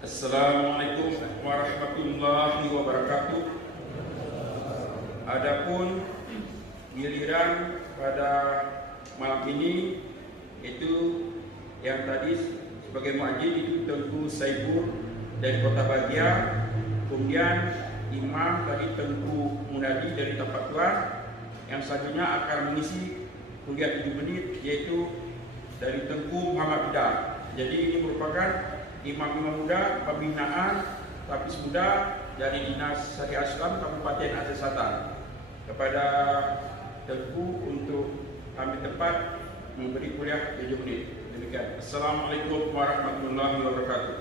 Assalamualaikum warahmatullahi wabarakatuh. Adapun giliran pada malam ini itu yang tadi sebagai muadzin itu Tengku Saibur dari Kota Bagia, kemudian imam tadi Tengku Munadi dari Tapak Tuan, yang selanjutnya akan mengisi kuliah 7 menit yaitu dari Tengku Muhammad Ida. Jadi ini merupakan imam-imam muda pembinaan Tapis Muda dari Dinas Syariah Islam Kabupaten Aceh Selatan. Kepada Tengku untuk ambil tempat memberi kuliah 7 menit. Demikian. Assalamualaikum warahmatullahi wabarakatuh.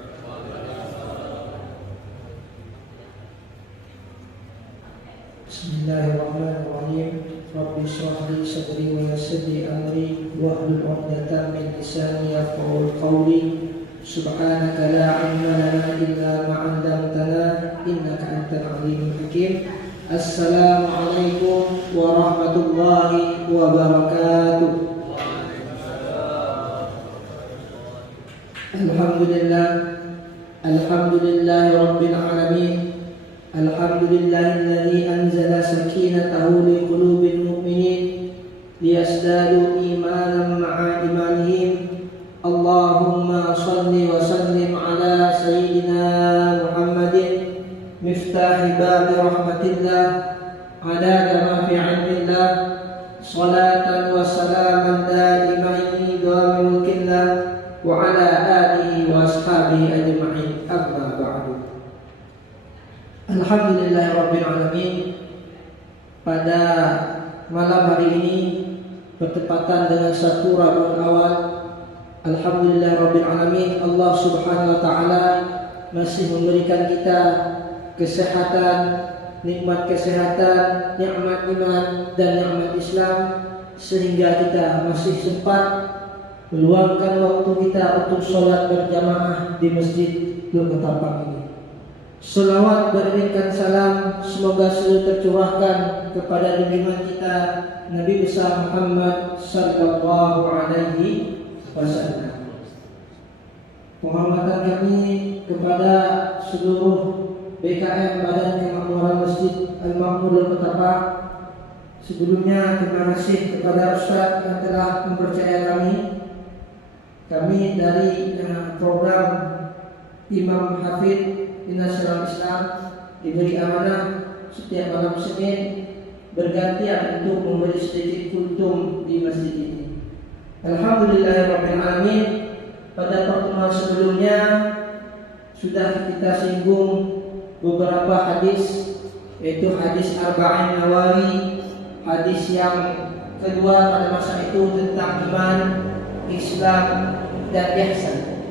Bismillahirrahmanirrahim. Rabbi shrah li sadri wa yassir li amri wahlul 'uqdatam min lisani yafqahu qawli. Subhanaka la 'ilma lana illa ma 'allamtana innaka antal 'alimul hakim. Assalamualaikum warahmatullahi wabarakatuh. Alhamdulillahi rabbil alamin. Alhamdulillahilladzi anzala sakinatahu li qulubil mu'minin liyazdadu imanan ma'a imanihim. Allahumma shalli wa sallim ala sayyidina Muhammadin miftahi babi rahmatillah adada ma fi 'ilmillah salatan wa salaman daimaini dawami mulkillah wa ala alihi wa ashabihi ajma'in. Amma ba'du. Alhamdulillahirabbil alamin. Pada malam hari ini bertepatan dengan 1 Rabiul Awal, alhamdulillahirabbil alamin, Allah Subhanahu wa taala masih memberikan kita kesehatan, nikmat kesehatan, nikmat iman dan nikmat Islam, sehingga kita masih sempat meluangkan waktu kita untuk sholat berjamaah di Masjid Luhur Ketapang ini. Selawat beriringkan salam semoga selalu tercurahkan kepada junjungan kita Nabi besar Muhammad sallallahu alaihi wasallam. Penghormatan kami kepada seluruh BKM Badan Kemakmuran Masjid Al-Makmur Luhur Ketapang. Sebelumnya terima kasih kepada Ustaz yang telah mempercayai kami. Kami dari program Imam Hafid Dinas Syariah Islam diberi amanah setiap malam Senin bergantian untuk memberi sedikit kultum di masjid ini. Alhamdulillahirabbil alamin. Pada pertemuan sebelumnya sudah kita singgung beberapa hadis, yaitu hadis Arba'in Nawawi, hadis yang kedua pada masa itu tentang iman, Islam dan ihsan.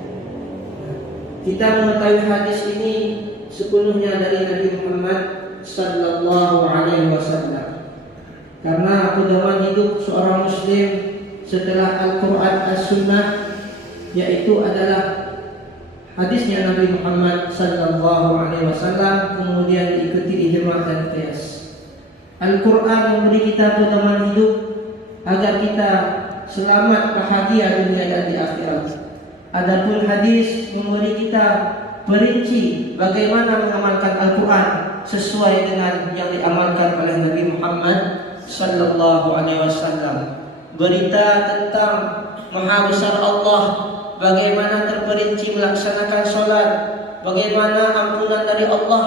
Kita mengetahui hadis ini sepenuhnya dari Nabi Muhammad sallallahu alaihi wasallam. Karena pedoman hidup seorang muslim setelah Al-Qur'an As-Sunnah yaitu adalah hadisnya Nabi Muhammad sallallahu alaihi wasallam, kemudian diikuti ijma' dan qiyas. Al-Qur'an memberi kita pedoman hidup agar kita selamat, bahagia dunia dan di akhirat. Adapun hadis memberi kita perinci bagaimana mengamalkan Al-Quran sesuai dengan yang diamalkan oleh Nabi Muhammad sallallahu alaihi wasallam. Berita tentang Maha Besar Allah, bagaimana terperinci melaksanakan sholat, bagaimana ampunan dari Allah,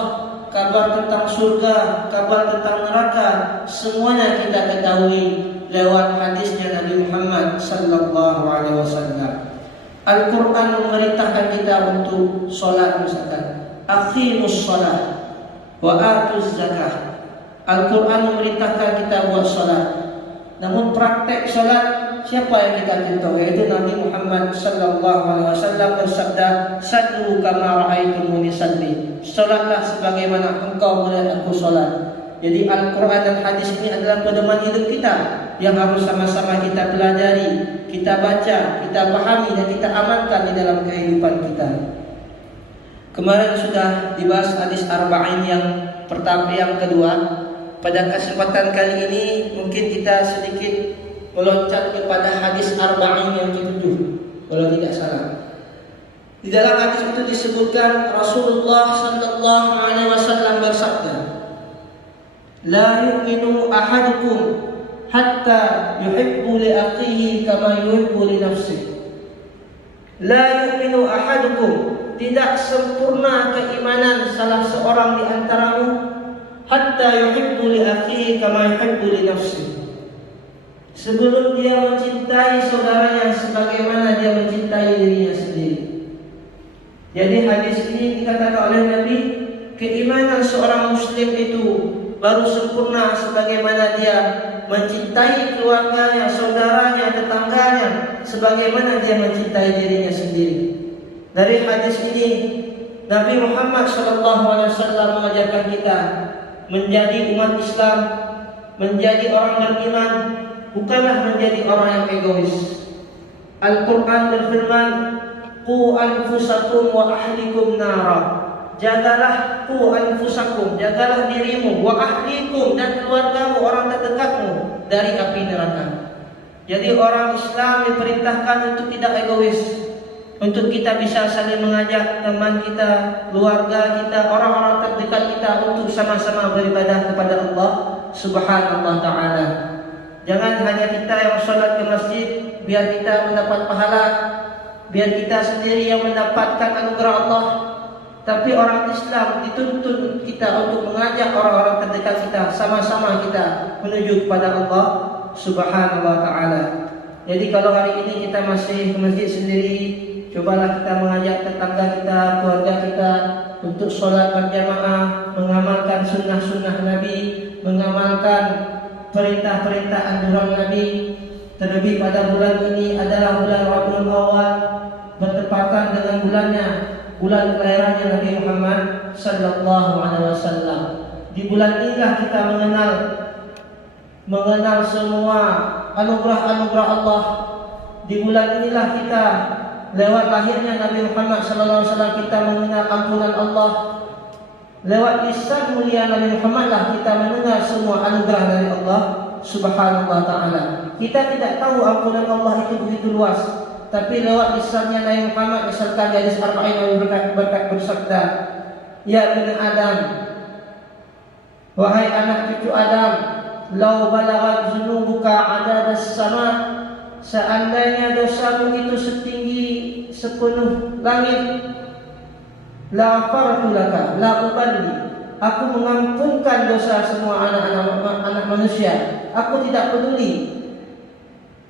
kabar tentang surga, kabar tentang neraka, semuanya kita ketahui lewat hadisnya Nabi Muhammad sallallahu alaihi wasallam. Al-Quran memerintahkan kita untuk sholat, misalkan aqimus sholat wa atuz zakah. Al-Quran memerintahkan kita buat sholat, namun praktek sholat siapa yang kita contoh? Yaitu Nabi Muhammad sallallahu alaihi wasallam bersabda, "Sallu kama ra'aitumuni salli." Sholatlah sebagaimana engkau melihat aku sholat. Jadi Al-Quran dan hadis ini adalah pedoman hidup kita yang harus sama-sama kita pelajari, kita baca, kita pahami dan kita amalkan di dalam kehidupan kita. Kemarin sudah dibahas hadis Arba'in yang pertama, yang kedua. Pada kesempatan kali ini mungkin kita sedikit meloncat kepada hadis Arba'in yang ketujuh, kalau tidak salah. Di dalam hadis itu disebutkan Rasulullah sallallahu alaihi wasallam bersabda, "La yu'minu ahadukum hatta yuhibbu li akhihi kama yuhibbu li nafsihi." La yu'minu ahadukum, tidak sempurna keimanan salah seorang di antaramu hatta yuhibbu li akhihi kama yuhibbu li nafsihi, sebelum dia mencintai saudaranya sebagaimana dia mencintai dirinya sendiri. Jadi hadis ini dikatakan oleh Nabi, keimanan seorang muslim itu baru sempurna sebagaimana dia mencintai keluarganya, saudaranya, tetangganya sebagaimana dia mencintai dirinya sendiri. Dari hadis ini Nabi Muhammad SAW mengajarkan kita menjadi umat Islam, menjadi orang beriman, bukanlah menjadi orang yang egois. Al-Quran berfirman, "Qu anfusakum wa ahlikum nara." Jagalah qu anfusakum, jagalah dirimu, wa ahlikum, dan keluargamu, orang terdekatmu dari api neraka. Jadi orang Islam diperintahkan untuk tidak egois, untuk kita bisa saling mengajak teman kita, keluarga kita, orang-orang terdekat kita untuk sama-sama beribadah kepada Allah Subhanahu wa taala. Jangan hanya kita yang sholat ke masjid biar kita mendapat pahala, biar kita sendiri yang mendapatkan anugerah Allah. Tapi orang Islam dituntut kita untuk mengajak orang-orang terdekat kita, sama-sama kita menuju kepada Allah Subhanahu wa taala. Jadi kalau hari ini kita masih ke masjid sendiri, cobalah kita mengajak tetangga kita, keluarga kita untuk sholat berjamaah, mengamalkan sunnah-sunnah Nabi, mengamalkan perintah-perintah anjuran Nabi. Terlebih pada bulan ini adalah bulan Rabiul Awal, bertepatan dengan bulan kelahirannya Nabi Muhammad sallallahu alaihi wasallam. Di bulan inilah kita mengenal semua anugerah-anugerah Allah. Di bulan inilah kita, lewat lahirnya Nabi Muhammad sallallahu alaihi wasallam, kita mengenal ampunan Allah. Lewat lisan mulia Nabi Muhammad lah kita mendengar semua anugerah dari Allah Subhanahu wa taala. Kita tidak tahu ampunan Allah itu begitu luas, tapi lewat lisannya Nabi Muhammad misalkan di hadis arba'in Nabi berkata bersabda, "Ya bani Adam, wahai anak cucu Adam, lau balaghat dzunubuka adadas sama, seandainya dosamu itu setinggi sepenuh langit, la fartu laka la uballi, aku mengampunkan dosa semua anak manusia, aku tidak peduli.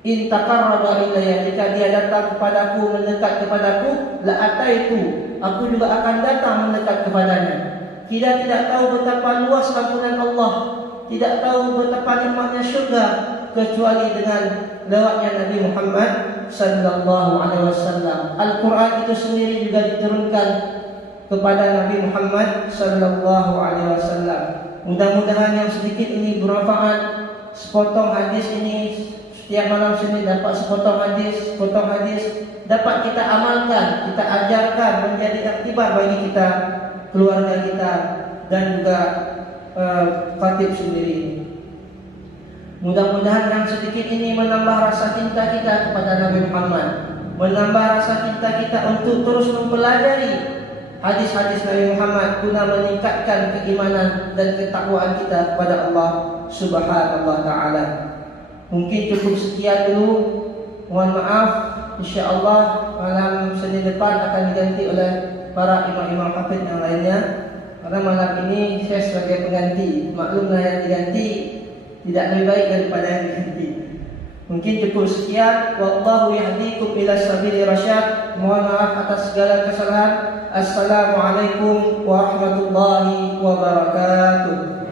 In taqarraba ilayya, jika dia datang kepadaku, mendekat kepadaku, la ataitu, aku juga akan datang mendekat kepadanya." Kita tidak tahu betapa luas ampunan Allah, tidak tahu betapa nikmatnya syurga, kecuali dengan lewatnya Nabi Muhammad sallallahu alaihi wasallam. Al-Quran itu sendiri juga diturunkan kepada Nabi Muhammad sallallahu alaihi wasallam. Mudah-mudahan yang sedikit ini bermanfaat. Sepotong hadis ini, setiap malam Senin dapat sepotong hadis dapat kita amalkan, kita ajarkan, menjadi iktibar bagi kita, keluarga kita, dan juga khatib sendiri. Mudah-mudahan yang sedikit ini menambah rasa cinta kita kepada Nabi Muhammad, menambah rasa cinta kita untuk terus mempelajari hadis-hadis Nabi Muhammad guna meningkatkan keimanan dan ketakwaan kita kepada Allah Subhanahu wa taala. Mungkin cukup sekian dulu. Mohon maaf, insyaallah malam Senin depan akan diganti oleh para imam-imam hafid yang lainnya. Karena malam ini saya sebagai pengganti, maklumlah yang diganti tidak lebih baik daripada yang diganti. Mungkin cukup sekian. Wallahu yahdikum ila sabili rasyad. Mohon maaf atas segala kesalahan. Assalamualaikum warahmatullahi wabarakatuh.